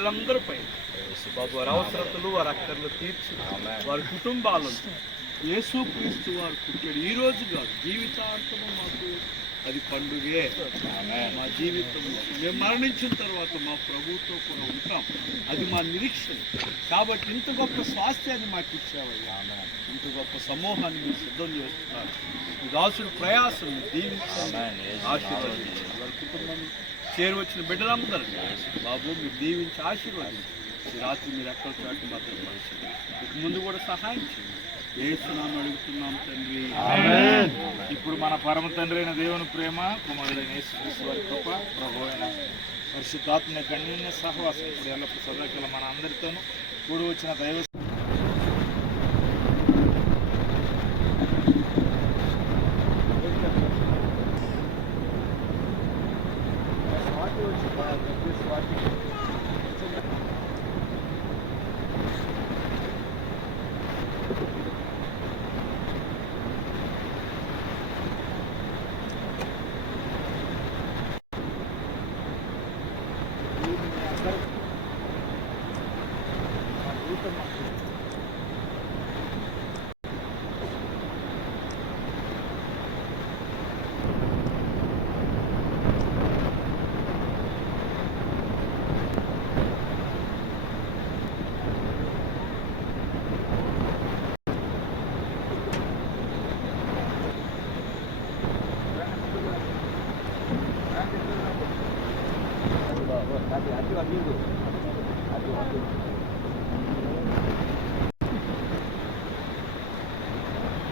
బిడ్డలందరూ పైన బాబు వారి అవసరతలు వారి అక్కర్లు తీర్చి వారి కుటుంబాలను యేసుక్రీస్తు వారు పుట్టాడు ఈ రోజు కాదు, జీవితాంతము మాకు అది పండుగే. మా జీవితం మేము మరణించిన తర్వాత మా ప్రభువుతో కూడా ఉంటాం, అది మా నిరీక్షణ. కాబట్టి ఇంత గొప్ప స్వాస్థ్యాన్ని మాకు ఇచ్చావయ్యా, ఇంత గొప్ప సమూహాన్ని మీరు సిద్ధం చేస్తున్నారు. మీ దాసుడు ప్రయాసం దీవించండి, ఆశీర్వదించండి. వారి కుటుంబం చేరువచ్చిన బిడ్డలందరినీ బాబు మీరు దీవించి ఆశీర్వదించండి. ఈ రాత్రి మీరు ఎక్కడ చాటు భద్రపరచండి, ఇక ముందు కూడా సహాయం చేయండి. యేసునామమున అడుగుతున్నాం తండ్రి. ఇప్పుడు మన పరమ తండ్రి అయిన దేవుని ప్రేమ, కుమారుడైన యేసుక్రీస్తు వారి కృప, ప్రభువైన పరిశుద్ధాత్మ యొక్క అన్యోన్య సహవాసం ఇప్పుడు ఎల్లప్పుడూ సదాకాలం మన అందరితోనూ కూడి వచ్చిన దైవ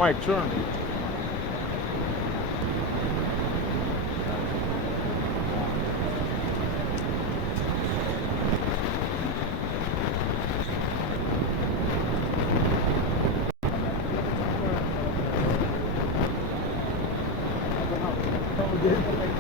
Mike, turn. Thank you.